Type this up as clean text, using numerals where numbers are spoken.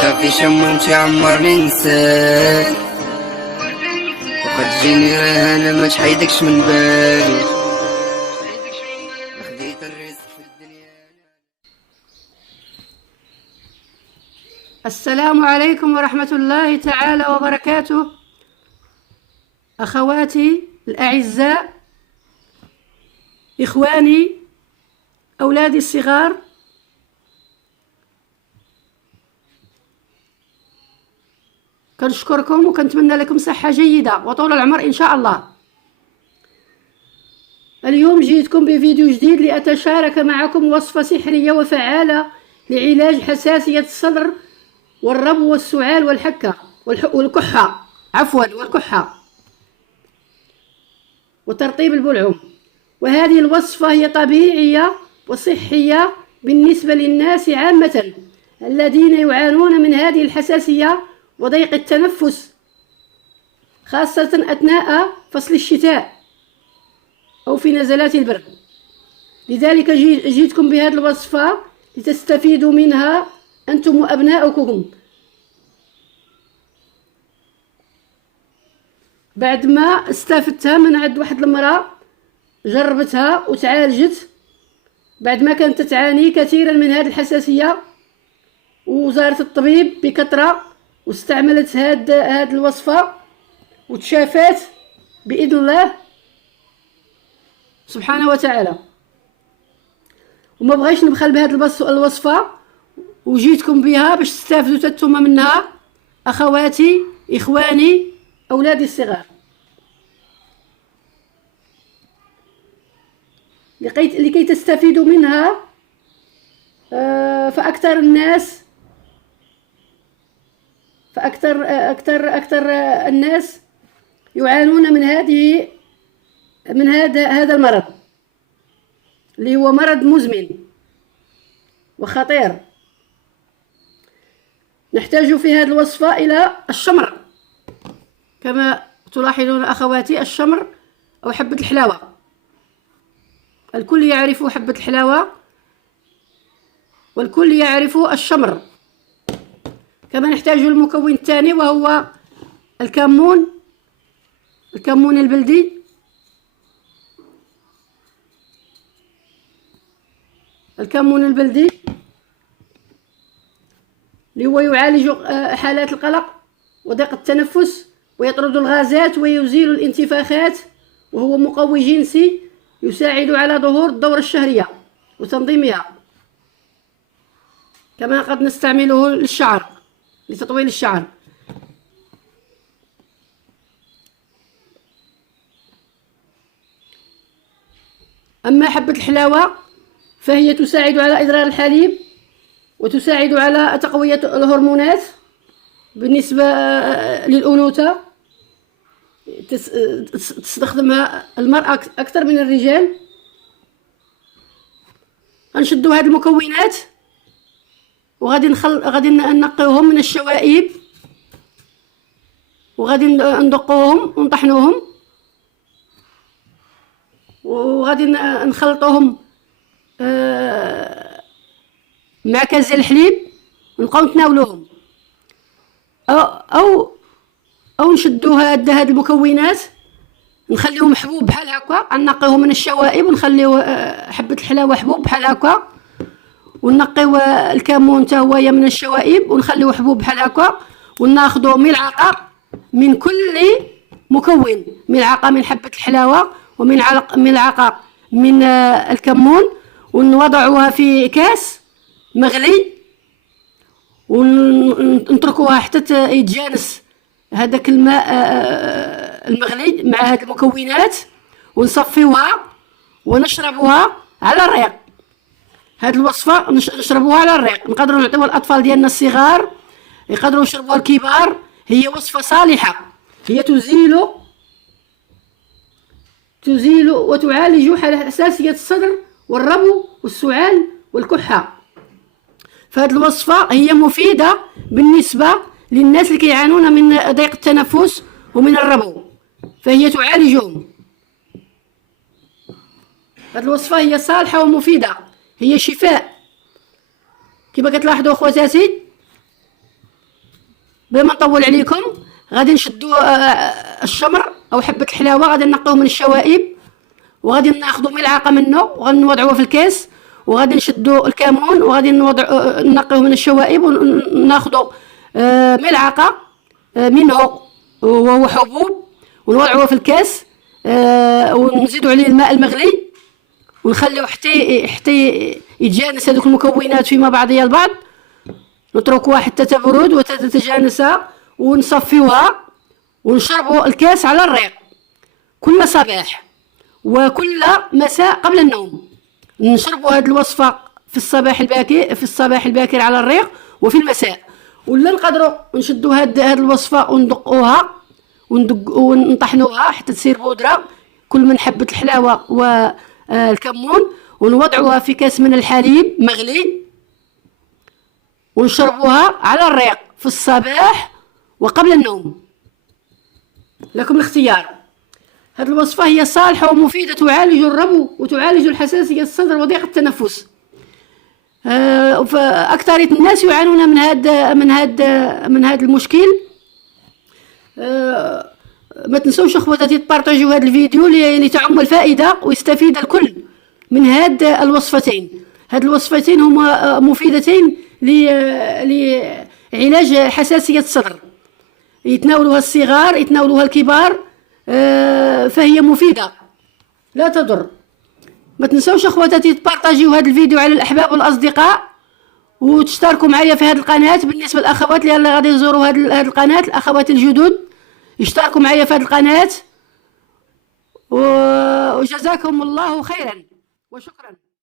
خافي شم متعمر ننساك، وقد تجيني رهانة ما تحيدكش من بالي، خديت الرزق في الدنيا. السلام عليكم ورحمة الله تعالى وبركاته. أخواتي الأعزاء، إخواني، أولادي الصغار، كنشكركم وكنتمنى لكم صحة جيدة وطول العمر إن شاء الله. اليوم جيتكم بفيديو جديد لأتشارك معكم وصفة سحرية وفعالة لعلاج حساسية الصدر والربو والسعال والحكة والكحة والكحة وترطيب البلعوم. وهذه الوصفة هي طبيعية وصحية بالنسبة للناس عامة الذين يعانون من هذه الحساسية وضيق التنفس، خاصة أثناء فصل الشتاء أو في نزلات البرد. لذلك جيتكم بهذه الوصفة لتستفيدوا منها أنتم وأبناؤكم. بعد ما استفدتها من عند واحد المرأة جربتها وتعالجت بعد ما كانت تعاني كثيرا من هذه الحساسية، وزارت الطبيب بكثرة واستعملت هذه الوصفة وتشافت بإذن الله سبحانه وتعالى. وما بغيش نبخل بهذه الوصفة وجيتكم بها باش تستافدوا تتوما منها، أخواتي، إخواني، أولادي الصغار. لكي تستفيدوا منها، فأكثر الناس أكثر الناس يعانون من هذا المرض اللي هو مرض مزمن وخطير. نحتاج في هذه الوصفة إلى الشمر كما تلاحظون أخواتي، الشمر أو حبة الحلاوة. الكل يعرف حبة الحلاوة والكل يعرف الشمر. كما نحتاج المكون الثاني وهو الكمون البلدي، اللي هو يعالج حالات القلق وضيق التنفس ويطرد الغازات ويزيل الانتفاخات، وهو مقوي جنسي يساعد على ظهور الدورة الشهرية وتنظيمها. كما قد نستعمله للشعر، لتطويل الشعر. أما حبة الحلاوة فهي تساعد على إدرار الحليب وتساعد على تقوية الهرمونات بالنسبة للأنوثة. تستخدمها المرأة أكثر من الرجال. غنشدوا هاد المكونات غادي نقيوهم من الشوائب، وغادي ندقوهم ونطحنوهم، وغادي نخلطوهم مع كاس ديال الحليب ونبقاو نتناولوهم، او نشدوا هاد المكونات نخليهم حبوب بحال هكا، نقيوهم من الشوائب ونخليو حبة الحلاوة حبوب بحال هكا، ونقيو الكمون حتى هو من الشوائب ونخليوه حبوب بحال هكا، وناخذوا ملعقة من كل مكون، ملعقة من حبة الحلاوة وملعقة من الكمون، ونوضعوها في كاس مغلي ونتركوها حتى يتجانس هذاك الماء المغلي مع هذه المكونات، ونصفيوها ونشربوها على الريق. هذه الوصفة نشربوها على الريق، نقدروا نعطيوها للأطفال ديالنا الصغار، يقدروا يشربوها الكبار. هي وصفة صالحة، هي تزيل وتعالج حساسية الصدر والربو والسعال والكحة. فهذه الوصفة هي مفيدة بالنسبة للناس اللي كيعانون من ضيق التنفس ومن الربو، فهي تعالجهم. هذه الوصفة هي صالحة ومفيدة، هي شفاء كما كتلاحظوا اخواتاتي. بما ما نطول عليكم، غادي نشدو الشمر او حبه الحلاوه، غادي نقيوه من الشوائب، وغادي ناخذوا ملعقه منه وغادي نوضعوه في الكاس، وغادي نشدوا الكمون وغادي نقيوه من الشوائب، وناخذوا ملعقه منه وهو حبوب، ونوضعوه في الكاس، ونزيدوا عليه الماء المغلي، ونخليوه حتى يتجانس هذوك المكونات فيما بعضها البعض، نتركوها حتى تبرد وتتجانس، ونصفيوها ونشربوا الكاس على الريق كل صباح وكل مساء قبل النوم. نشربوا هذه الوصفة في الصباح الباكر على الريق وفي المساء. ولا نقدروا نشدوا هذه الوصفة وندقوها ونطحنوها حتى تصير بودرة كل من حبة الحلاوة والكمون، ونوضعوها في كاس من الحليب مغلي، ونشربوها على الريق في الصباح وقبل النوم. لكم الاختيار. هذه الوصفة هي صالحة ومفيدة، تعالج الربو وتعالج الحساسية الصدر وضيق التنفس. فأكثرية الناس يعانون من هذا المشكل. ما تنسوش اخواتاتي تبارطاجيو هذا الفيديو لتعم الفائدة ويستفيد الكل من هاد الوصفتين. هاد الوصفتين هما مفيدتين لعلاج حساسية الصدر، يتناولوها الصغار يتناولوها الكبار، فهي مفيدة لا تضر. ما تنسوش اخواتاتي تبارطاجيو هذا الفيديو على الاحباب والاصدقاء، وتشتركوا معايا في هذه القناه. بالنسبه للاخوات اللي غادي يزوروا هذه القناه، الاخوات الجدد يشتركوا معايا في هذه القناه، وجزاكم الله خيرا وشكرا.